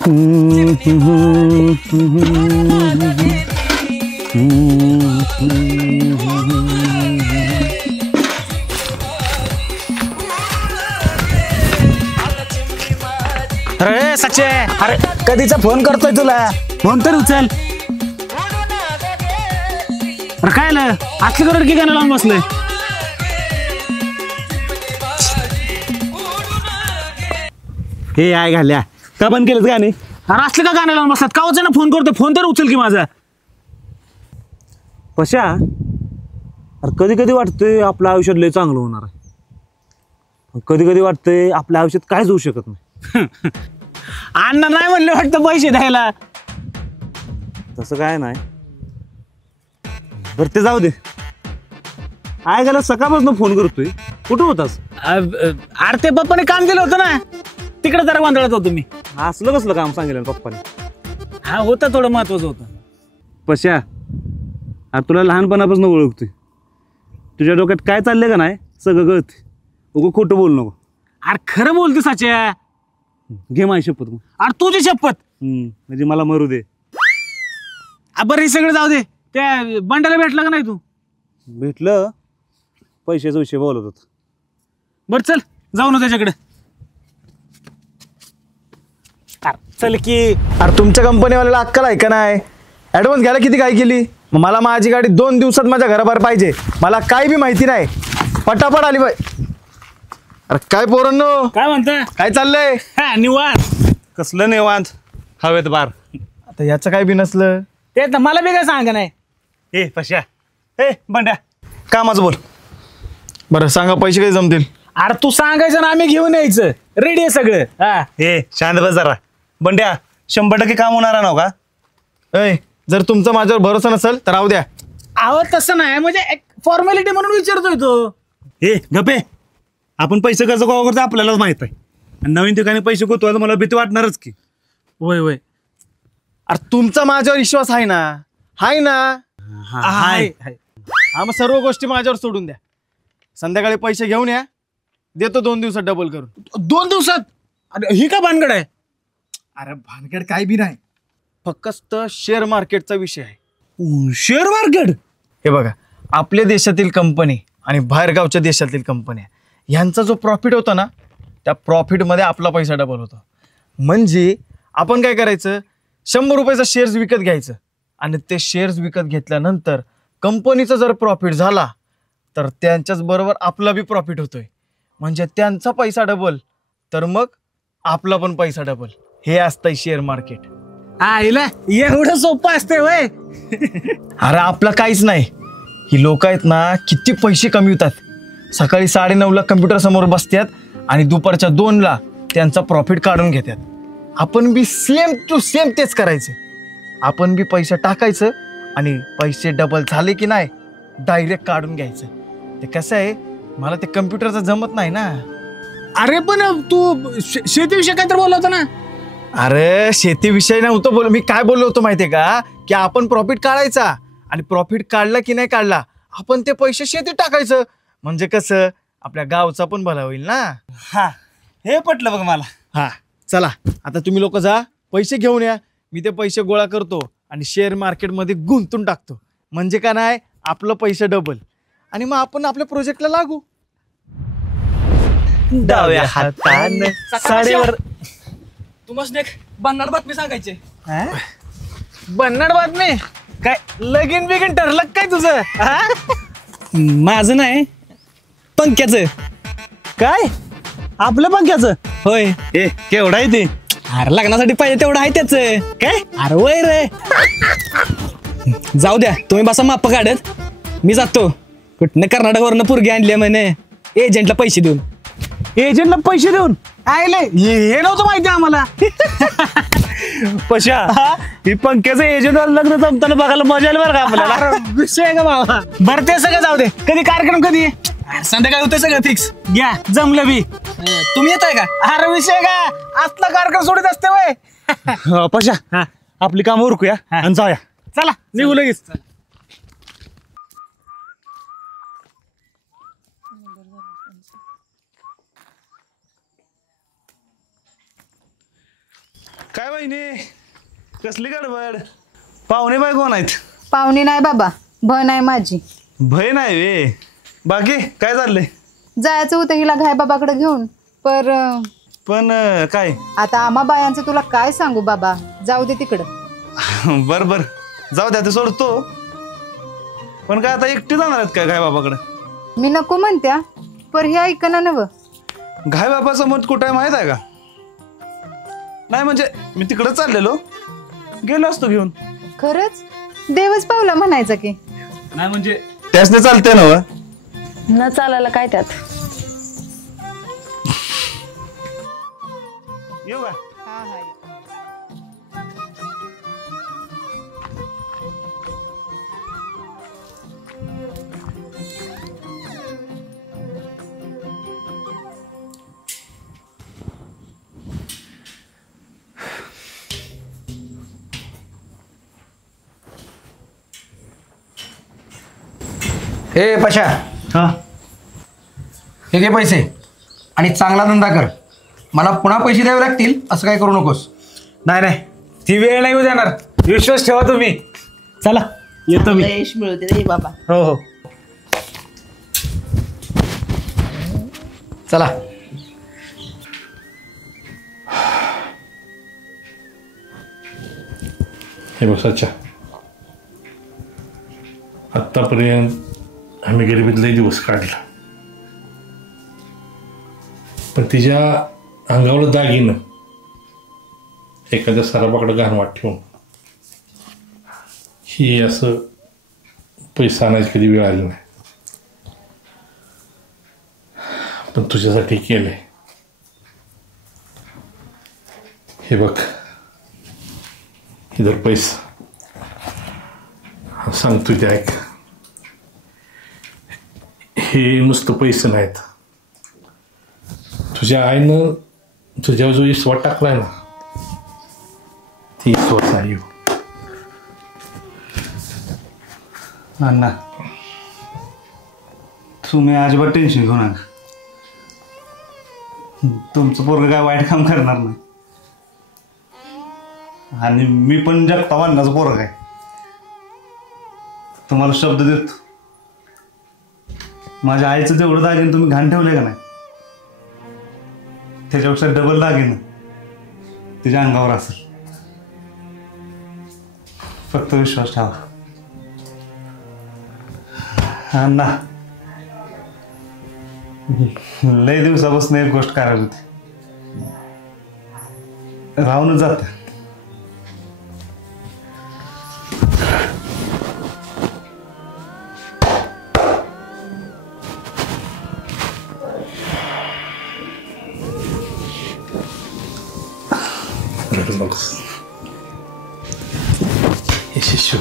अरे सचे, अरे कधीचा फोन करतोय तुला, फोन तर उचल. अरे काय ना असली करोड की गाणं लावून बसलोय. हे आहे घाल्या का बंद केलं गाणे? अरे असले का गाणं लावून बसलात? का ना फोन करतो, फोन तर उचल की माझा. पशा, अरे कधी कधी वाटतंय आपल्या आयुष्यात लय चांगलं होणार आहे, कधी कधी वाटतंय आपल्या आयुष्यात काहीच होऊ शकत नाही. अण्णा नाही म्हणले वाटतं पैसे द्यायला. तसं काय नाही, बरं ते जाऊ दे. आहे गेला सकाळपासून फोन करतोय, कुठं होतास? अरे ते पप्पाने काम दिलं होतं ना, तिकडे जरा गोंधळत होतो मी. असलं कसलं काम सांगितलं पप्पाने? हा होतं, थोडं महत्वाचं होतं. पश्या, अरे तुला लहानपणापासून ओळखतोय, तुझ्या डोक्यात काय चाललंय का नाही सगळं कळत. उगं खोटं बोलू नको. अरे खरं बोलते साच्या, घे माझी शपथ. मग अरे तुझी शपथ म्हणजे मला मरू दे. बरं हे सगळं जाऊ दे, त्या बंडाला भेटला का नाही तू? भेटलं, पैशाचा विषय बोलत होत. बरं चल जाऊ ना त्याच्याकडे. चल की. अरे तुमच्या कंपनीवाल्याला अक्कल आहे का नाही? ऍडव्हान्स घ्यायला किती काय केली? मला माझी गाडी 2 दिवसात माझ्या घराबाहेर पाहिजे. मला काही बी माहिती नाही, पटापट आली बाई. अरे काय पोरांनो, काय म्हणता? काय चाललंय? निवांत. कसलं निवांत? हवेत बार. आता याचं काय बी नसलं ते तर मला बी काय सांग नाही. ए पश्या, ए बंड्या, कामाचं बोल. बरं सांगा, पैसे काही जमतील? अरे तू सांगायचं ना, आम्ही घेऊन यायचं. रेडी आहे सगळं. हा हे शांत बस जरा. बंड्या 100% काम होणार आहे ना का? ऐ जर तुमचा माझ्यावर भरोसा नसेल तर राहू द्या. अहो तसं नाही, म्हणजे एक फॉर्मॅलिटी म्हणून विचारतोय तो. हे गपे, आपण पैसे कसं गोळा करतो आपल्यालाच माहित आहे. नवीन ठिकाणी पैसे गोतवायला मला भीती वाटणारच की. होय होय. अरे तुमचा माझ्यावर विश्वास आहे ना? हाय ना? हाय. हा मग सर्व गोष्टी माझ्यावर सोडून द्या. संध्याकाळी पैसे घेऊन या, देतो 2 दिवसात डबल करून. 2 दिवसात? अरे ही का भानगड आहे? अरे भानगड काय बी नाही, फक्त शेअर मार्केटचा विषय आहे. Share market? हे बघा, आपल्या देशातील कंपनी आणि बाहेरगावच्या देशातील कंपन्या यांचा जो प्रॉफिट होता ना, त्या प्रॉफिटमध्ये आपला पैसा डबल होतो. म्हणजे आपण काय करायचं, 100 रुपयाचा शेअर्स विकत घ्यायचं आणि ते शेअर्स विकत घेतल्यानंतर कंपनीचा जर प्रॉफिट झाला तर त्यांच्याच बरोबर आपला बी प्रॉफिट होतोय. म्हणजे त्यांचा पैसा डबल तर मग आपला पण पैसा डबल. हे असतंय शेअर मार्केट. आईला एवढं सोपं असते वय? अरे आपलं काहीच नाही. ही लोक आहेत ना, किती पैसे कमवितात. सकाळी 9:30ला कम्प्युटर समोर बसतात आणि दुपारच्या 2ला त्यांचा प्रॉफिट काढून घेतात. आपण बी सेम टू सेम तेच करायचं. आपण बी पैसे टाकायचं आणि पैसे डबल झाले की नाही डायरेक्ट काढून घ्यायचं. ते कसं आहे, मला ते कम्प्युटरचं जमत नाही ना. अरे पण तू शेतीविषयी काय तर बोलला होता ना? अरे शेतीविषयी नव्हतं बोल, मी काय बोललो होतो माहितीये का, की आपण प्रॉफिट काढायचा आणि प्रॉफिट काढला की नाही काढला आपण ते पैसे शेतीत टाकायचं. म्हणजे कसं आपल्या गावचा पण भला होईल ना. हा हे पटलं बघ मला. हा चला आता तुम्ही लोक जा, पैसे घेऊन या. मी ते पैसे गोळा करतो आणि शेअर मार्केटमध्ये गुंतून टाकतो. म्हणजे का नाही आपलं पैसे डबल आणि मग आपण आपल्या प्रोजेक्टला लागू. डाव्या हाताने साडीवर. तुम्हाला एक बन्नाड बातमी सांगायची. बन्नाड बातमी? काय लगीन बिगीन ठरलं काय तुझं? माझं नाही, पंख्याचं. काय आपलं पंख्याचं? होय. ए केवढा आहे ते? अरे लग्नासाठी पाहिजे तेवढं आहे त्याच. काय? अरे वय रे. जाऊ द्या, तुम्ही बसा माप काढत, मी जातो. कुठनं कर्नाटकवरनं पोरगी आणली म्हणे एजंटला पैसे देऊन. एजंटला पैसे देऊन? आयले हे नव्हतं माहिती आम्हाला. पशा, ही पंख्याचं एजंट लग्न जमताना बघायला मजा आली बरं का आपल्याला. विषय आहे का बाबा? बरं ते सगळं जाऊ दे. कधी कार्यक्रम कधी? संध्याकाळी होतं सगळं फिक्स. घ्या जमलं बी. तुम्ही येताय का? अरे विषय का असला कार्यक्रम सोडत असते वय. पशा आपली कामं उरकूया आणि जाऊया. चला निघू लगेच. काय वहिनी कसली गडबड? पाहुणे बाय कोण आहेत? पाहुणी नाही बाबा, बहीण आहे माझी. भय नाही वे. बाकी काय चाललंय? जायचं होतं हिला घाय बाबाकडे घेऊन, पण काय? आता आम्हा बायांचं तुला काय सांगू बाबा, जाऊ दे तिकडं. बर बर जाऊ द्या ते सोडतो. पण काय आता एकटी जाणार आहेत काय घाय बाबाकडे? मी नको म्हणत्या, पर हे ऐकना नव. घाय बाबाचं मत कुठं आहे माहित आहे का? नाही म्हणजे मी तिकडे चाललेलो, गेलो असतो घेऊन. खरंच देवच पावला म्हणायचं की. नाही म्हणजे त्यासने चालते ना व? न चालायला काय त्यात. येऊ का? हे पशा, हा हे घे पैसे आणि चांगला धंदा कर. मला पुन्हा पैसे द्यावे लागतील असं काय करू नकोस. नाही नाही ती वेळ नाही येऊ देणार, विश्वास ठेवा तुम्ही. चला येतो मी. यश मिळू दे रे बाबा. हो हो. चला. हे बघ सच्चा, आत्तापर्यंत आम्ही गरिबीत लई दिवस काढला, पण तिच्या अंगावर दागिनं एखाद्या सराबाकडे घाणवाट ठेवून ही असं पैसा आणायची कधी वेळ आली नाही. पण तुझ्यासाठी केलंय. हे बघ, इधर पैसा सांगतो ते ऐक. हे नुसतं पैसे नाहीत, तुझ्या आईनं तुझ्यावर जो विश्वास टाकलाय ना, ती विश्वास आहे. अण्णा तुम्ही अजिबात टेन्शन घेऊ नका. तुमचं पोरगं काय वाईट काम करणार नाही. आणि मी पण जगता अण्णाचं पोरग आहे. तुम्हाला शब्द देतो, माझ्या आईचं तेवढं दागिनं तुम्ही घाण ठेवले का नाही, त्याच्यापेक्षा डबल दागिनं तिच्या अंगावर असेल. फक्त विश्वास ठेवा. अण्णा लय दिवसापासून एक गोष्ट करायला होती, राहूनच जात. हे शिशू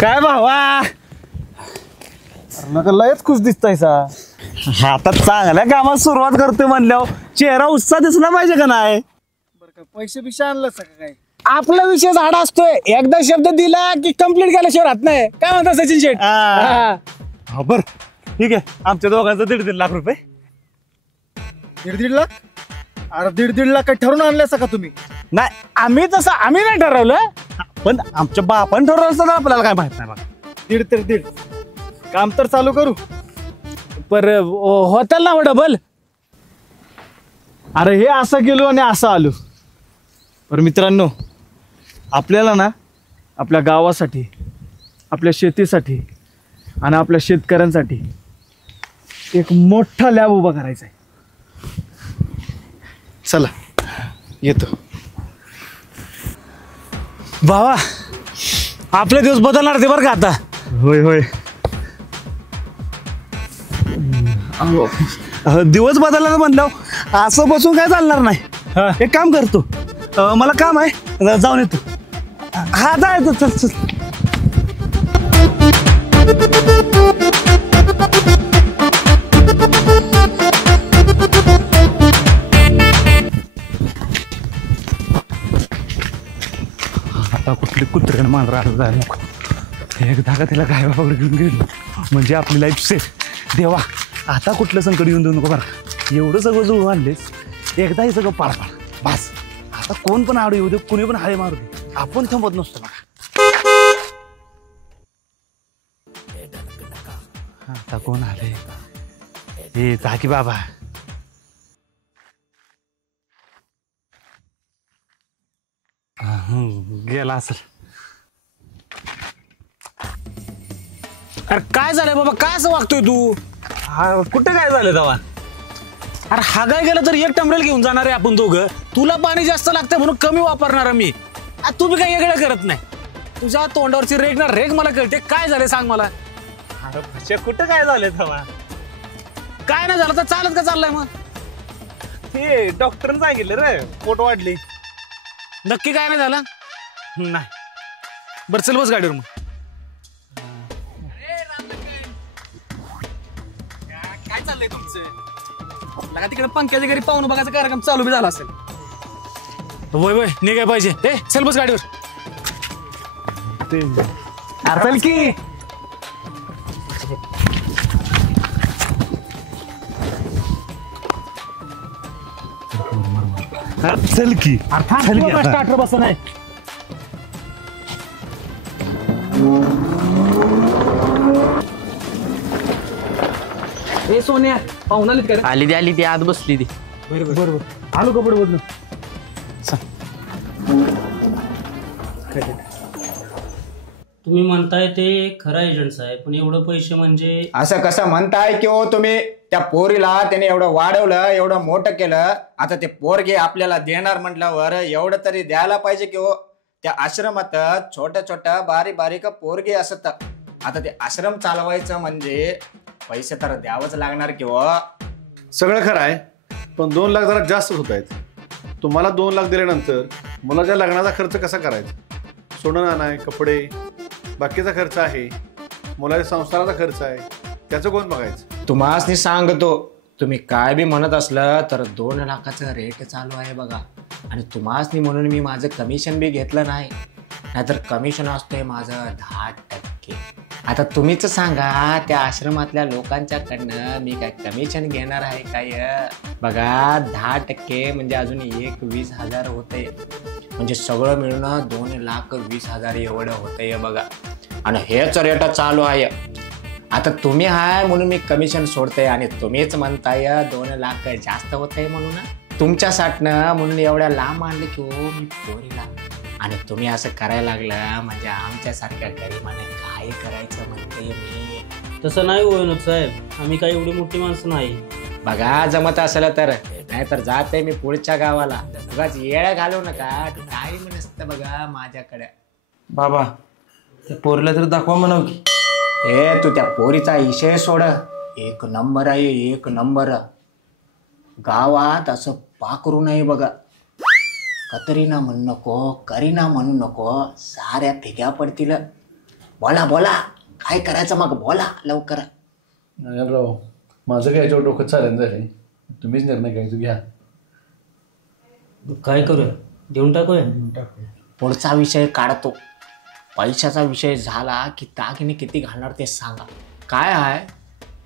काय भावा नका लयच खुश दिसतायसा. आता चांगल्या कामात सुरुवात करतोय म्हणल्यावर चेहरा उत्साह दिसला पाहिजे का नाही? पैसे बिशे आणलं सगळं काय? आपला विषय झाडा असतोय, एकदा शब्द दिला की कंप्लीट केल्याशिवाय राहत नाही. काय म्हणता सचिन शेठ? हा बर ठीक आहे. आमच्या दोघांचं 1.5 लाख रुपये. 1.5 लाख? अरे 1.5 लाख काय ठरवून आणल्यासा का तुम्ही? नाही आम्ही नाही ठरवलं, पण आमच्या बापान ठरवलं असतं ना, आपल्याला काय माहित नाही बघा. 1.5 तर 1.5 काम तर चालू करू. पर होताल ना डबल. अरे हे असं गेलो आणि असं आलो. पर मित्रांनो, आपल्याला ना आपल्या गावासाठी, आपल्या शेतीसाठी आणि आपल्या शेतकऱ्यांसाठी एक मोठा लॅब उभा करायचा आहे. चला येतो. भावा आपले दिवस बदलणार ते बरं का आता. होय होय. दिवस बदलणार म्हणलं असं बसून काय चालणार नाही. एक काम करतो, मला काम आहे, जाऊन येतो. हा जायचं. चल चल. आता कुठली कुत्र्यानं मांजरा जायला नको. एकदा का त्याला गायबावर घेऊन गेलो म्हणजे आपली लाईफ सेफ. देवा आता कुठलं संकट येऊन देऊ नको बरं का. एवढं सगळं जुळून आणलेस, एकदा हे सगळं पार पाड बस. आता कोण पण आडू येऊ दे, कुणी पण हाळे मारू दे, आपण थांबत नसतो बघा. आता कोण आले? हे जा की बाबा. गेला असेल. अरे काय झालंय बाबा, काय असं वागतोय तू? कुठं काय झालं तेव्हा? अरे हागाय गेलं तर एक टमरेल घेऊन जाणार आहे आपण दोघं. तुला पाणी जास्त लागतं म्हणून कमी वापरणार मी. तू बी काही वेगळं करत नाही. तुझ्या तोंडावरची रेग ना रेग मला कळते. काय झालंय सांग मला. अरे भाषा कुठं काय झालं तेव्हा? काय नाही झालं तर चालत का चाललंय मग? ते डॉक्टरने सांगितलं रे, पोट वाढली. नक्की काय नाही झालं? नाही. बरं चल बस गाडीवर मग. काय चाललंय तुमचं? लगा तिकडे पंख्याच्या घरी पाहुणं बघायचा कार्यक्रम चालू बी झाला असेल. वय वय निघाय पाहिजे. ए चल बस गाडीवर. चल की. चल की. चल की आता. स्टार्टर बस नाही. ए सोन्या पाहुणा आलीत का रे? आली ती आत बसली ती. बरोबर आलो कपडे बदलून. तुम्ही म्हणताय ते खरा एजंट्स आहे, पण एवढं पैसे म्हणजे असं कसं म्हणताय की हो तुम्ही? त्या पोरीला त्याने एवढं वाढवलं, एवढं मोठं केलं, आता ते पोरगे आपल्याला देणार म्हटल्यावर एवढं तरी द्यायला पाहिजे की हो. त्या आश्रमात छोट्या छोट्या बारीक बारीक पोरगे असत. आता ते आश्रम चालवायचं म्हणजे पैसे तर द्यावंच लागणार की हो. सगळं खरं आहे, पण 2 लाख जरा जास्त होत आहेत. तुम्हाला 2 लाख दिल्यानंतर मुलाच्या लग्नाचा खर्च कसा करायचा? सोनं नाणं आहे, कपडे, बाकीचा खर्च आहे, मुलाच्या संसाराचा खर्च आहे, त्याचं कोण बघायचं? तुम्हाला सांगतो, तुम्ही काय बी म्हणत असलं तर 2 लाखाचं रेट चालू आहे बघा. आणि तुम्हाला म्हणून मी माझं कमिशन बी घेतलं नाही, नाहीतर कमिशन असतंय माझं 10%. आता तुम्हीच सांगा, त्या आश्रमातल्या लोकांच्याकडनं मी काय कमिशन घेणार आहे काय? बघा 10% म्हणजे अजून 20,000 होते, म्हणजे सगळं मिळून 2,20,000 एवढं होतंय बघा. आणि हेच रेट चालू आहे. आता तुम्ही हाय म्हणून मी कमिशन सोडते आणि तुम्हीच म्हणताय 2 लाख जास्त होतंय म्हणून. तुमच्यासाठनं म्हणून एवढ्या लांब आणले की हो मी पोरीला, आणि तुम्ही असं करायला लागलं म्हणजे आमच्यासारख्या गरीबाने काय करायचं म्हणते मी. तसं नाही होईल साहेब, आम्ही काही एवढी मोठी माणसं नाही. बघा जमत असलं तर, नाहीतर जाते मी पुढच्या गावाला. उगाच येळ्या घालू नका, टाईम नसतं बघा माझ्याकडे. बाबा त्या पोरीला तर दाखवा म्हणाव की. तू त्या पोरीचा विषय सोड. 1 नंबर आहे, 1 नंबर. गावात असं पाकरू नये बघा. कतरीना म्हणू नको, करीना म्हणू नको, साऱ्या फिक्या पडतील. बोला बोला, काय करायचं मग बोला लवकर. नारायणराव, माझं काय याच्यावर डोकं चालेल झाले, तुम्हीच निर्णय घ्यायचं घ्या. काय करूया? देऊन टाकूया. पुढचा विषय काढतो. पैशाचा विषय झाला की दागिने किती घालणार ते सांगा. काय आहे,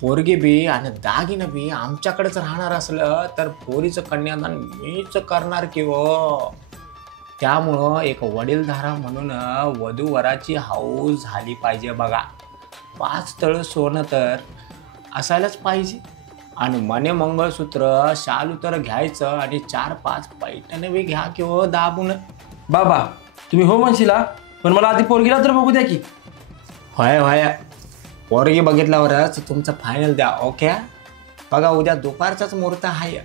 पोरगी बी आणि दागिने बी आमच्याकडेच राहणार असलं तर पोरीचं कन्यादान मीच करणार की हो. त्यामुळं एक वडीलधारा म्हणून वधूवराची हौस झाली पाहिजे बघा. 5 तळ सोनं तर असायलाच पाहिजे, आणि मने मंगळसूत्र शालू तर घ्यायचं, आणि 4-5 पैठणे बी घ्या की हो दाबून. बाबा तुम्ही हो म्हणशीला, पण मला आधी पोरगीला तर बघू द्या की. होय पोरगी बघितल्यावरच तुमचं फायनल द्या. ओके बघा, उद्या दुपारचाच मुहूर्त आहे.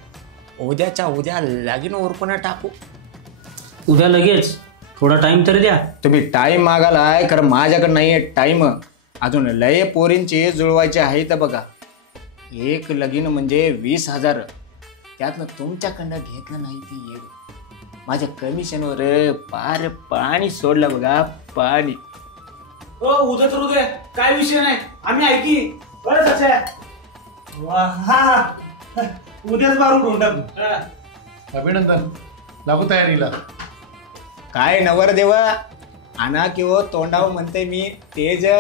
उद्याच्या उद्या लगीन उरकून टाकू. उद्या लगेच? थोडा टाइम तरी द्या. तुम्ही टाइम मागालाय, खरं माझ्याकडे नाहीये टाइम. अजून लय पोरींची जुळवायची आहे तर बघा. 1 लगीन म्हणजे 20,000. त्यातनं तुमच्याकडनं घेतलं नाही ती येड. माझ्या कमिशनवर पार पाणी सोडलं बघा, पाणी. उद्या तर उद्या काय विषय नाही, आम्ही ऐकी. उद्याच बार उठवून टाकू. अभिनंदन, लागू तयारीला. काय नवरदेव, आणा किंवा तोंडाव म्हणते मी ते जे